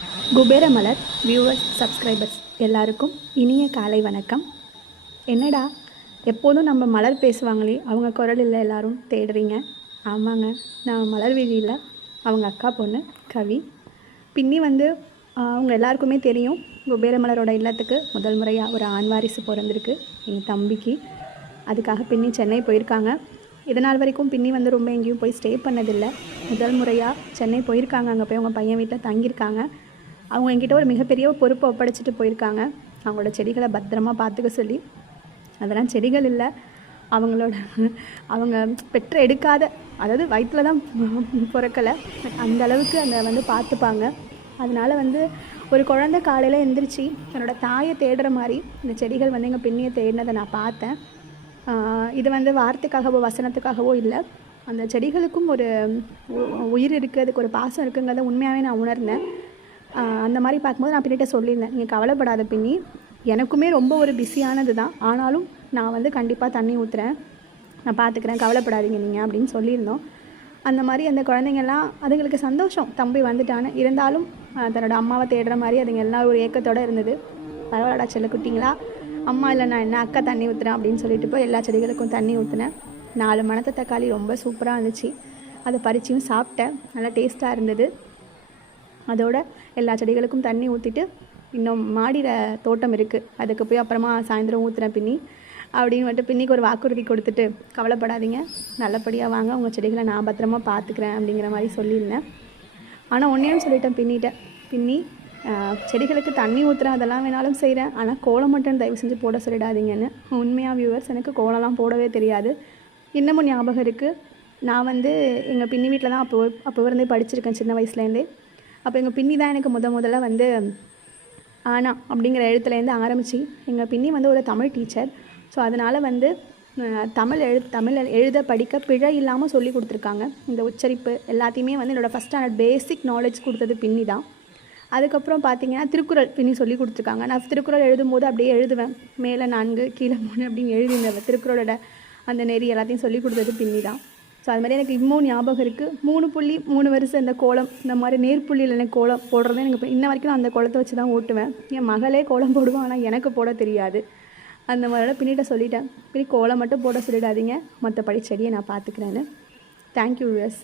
குபேரமலர் viewers subscribers எல்லாருக்கும் இனிய காலை வணக்கம். என்னடா எப்போதும் நம்ம மலர் பேசுவாங்களே அவங்க குரல் இல்லை எல்லாரும் தேடுறீங்க. ஆமாங்க, நான் மலர் விழியில் அவங்க அக்கா பொண்ணு கவி. பின்னி வந்து அவங்க எல்லாருக்குமே தெரியும், குபேரமலரோட இல்லத்துக்கு முதல் முறையாக ஒரு ஆண் வாரிசு பிறந்திருக்கு எங்கள் தம்பிக்கு. அதுக்காக பின்னி சென்னை போயிருக்காங்க. இதனால் வரைக்கும் பின்னி வந்து ரொம்ப எங்கேயும் போய் ஸ்டே பண்ணதில்லை. முதல் முறையாக சென்னை போயிருக்காங்க. அங்கே போய் அவங்க பையன் வீட்டில் தங்கியிருக்காங்க. அவங்க என்கிட்ட ஒரு மிகப்பெரிய பொறுப்பை ஒப்படைச்சிட்டு போயிருக்காங்க, அவங்களோட செடிகளை பத்திரமா பார்த்துக்க சொல்லி. அதெல்லாம் செடிகள் இல்லை, அவங்க பெற்று எடுக்காத, அதாவது வயிற்றில் தான் பிறக்கலை, அந்த அளவுக்கு அந்த வந்து பார்த்துப்பாங்க. அதனால் வந்து ஒரு குழந்தை காலையில் எழுந்திரிச்சு என்னோடய தாயை தேடுற மாதிரி இந்த செடிகள் வந்து எங்கள் பின்னியை தேடினதை நான் பார்த்தேன். இது வந்து வார்த்தைக்காகவோ வசனத்துக்காகவோ இல்லை, அந்த செடிகளுக்கும் ஒரு உயிர் இருக்குது, அதுக்கு ஒரு பாசம் இருக்குங்கிறத உண்மையாகவே நான் உணர்ந்தேன். அந்த மாதிரி பார்க்கும்போது நான் பின்னிட்ட சொல்லியிருந்தேன், நீங்கள் கவலைப்படாத பின்னி, எனக்குமே ரொம்ப ஒரு பிஸியானது தான், ஆனாலும் நான் வந்து கண்டிப்பாக தண்ணி ஊற்றுறேன், நான் பார்த்துக்கிறேன், கவலைப்படாதீங்க நீங்கள் அப்படின்னு சொல்லியிருந்தோம். அந்த மாதிரி அந்த குழந்தைங்கள்லாம் அதுங்களுக்கு சந்தோஷம், தம்பி வந்துட்டான்னு. இருந்தாலும் தன்னோட அம்மாவை தேடுற மாதிரி அதுங்க எல்லாம் ஒரு ஏக்கத்தோடு இருந்தது. பரவாயில்லடா செல்ல குட்டிங்களா, அம்மா இல்லை நான் என்ன அக்கா தண்ணி ஊற்றுறேன் அப்படின்னு சொல்லிட்டு போய் எல்லா செடிகளுக்கும் தண்ணி ஊற்றுனேன். 4 மணத்த தக்காளி ரொம்ப சூப்பராக இருந்துச்சு, அதை பறிச்சியும் சாப்பிட்டேன், நல்லா டேஸ்ட்டாக இருந்தது. அதோட எல்லா செடிகளுக்கும் தண்ணி ஊற்றிட்டு, இன்னும் மாடியில் தோட்டம் இருக்குது, அதுக்கு போய் அப்புறமா சாயந்தரம் ஊற்றுறேன் பின்னி அப்படின்னு வந்துட்டு பின்னிக்கு ஒரு வாக்குறுதி கொடுத்துட்டு, கவலைப்படாதீங்க, நல்லபடியாக வாங்க, உங்கள் செடிகளை நான் பத்திரமா பார்த்துக்கிறேன் அப்படிங்கிற மாதிரி சொல்லியிருந்தேன். ஆனால் ஒன்றையும் சொல்லிட்டேன் பின்னிட்டேன், பின்னி செடிகளுக்கு தண்ணி ஊற்றுறேன், அதெல்லாம் வேணாலும் செய்கிறேன், ஆனால் கோலம் மட்டும் தயவு செஞ்சு போட சொல்லிடாதீங்கன்னு. உண்மையாக வியூவர்ஸ், எனக்கு கோலம்லாம் போடவே தெரியாது. இன்னமும் ஞாபகம் இருக்குது, நான் வந்து எங்கள் பின்னி வீட்டில் தான் அப்போ இருந்தே படிச்சிருக்கேன், சின்ன வயசுலேருந்தே. அப்போ எங்கள் பின்னி தான் எனக்கு முதல்ல வந்து ஆனா அப்படிங்கிற எழுத்துலேருந்து ஆரம்பித்து, எங்கள் பின்னி வந்து ஒரு தமிழ் டீச்சர். ஸோ அதனால் வந்து தமிழ் எழுத படிக்க பிழை இல்லாமல் சொல்லி கொடுத்துருக்காங்க. இந்த உச்சரிப்பு எல்லாத்தையுமே வந்து என்னோடய ஃபஸ்ட் ஸ்டாண்டர்ட் பேசிக் நாலேஜ் கொடுத்தது பின்னி தான். அதுக்கப்புறம் பார்த்திங்கன்னா திருக்குறள் பின்னி சொல்லி கொடுத்துருக்காங்க. நான் திருக்குறள் எழுதும்போது அப்படியே எழுதுவேன், மேலே 4 கீழே 3 அப்படின்னு எழுதியிருந்தேன். திருக்குறளோட அந்த நெறி எல்லாத்தையும் சொல்லி கொடுத்தது பின்னி தான். ஸோ அது மாதிரி எனக்கு இன்னும் ஞாபகம் இருக்குது. 3 புள்ளி 3 வரிசை இந்த கோலம், இந்த மாதிரி நேர்புள்ளியில் எனக்கு கோலம் போடுறது எனக்கு இன்ன வரைக்கும் நான் அந்த கோலத்தை வச்சு தான் ஓட்டுவேன். என் மகளே கோலம் போடுவான், ஆனால் எனக்கு போட தெரியாது. அந்த மாதிரிலாம் பின்னிட்ட சொல்லிட்டேன், பின்னி கோலம் மட்டும் போட சொல்லிடாதீங்க, மற்றபடி செடியை நான் பார்த்துக்கிறேன்னு. Thank you viewers.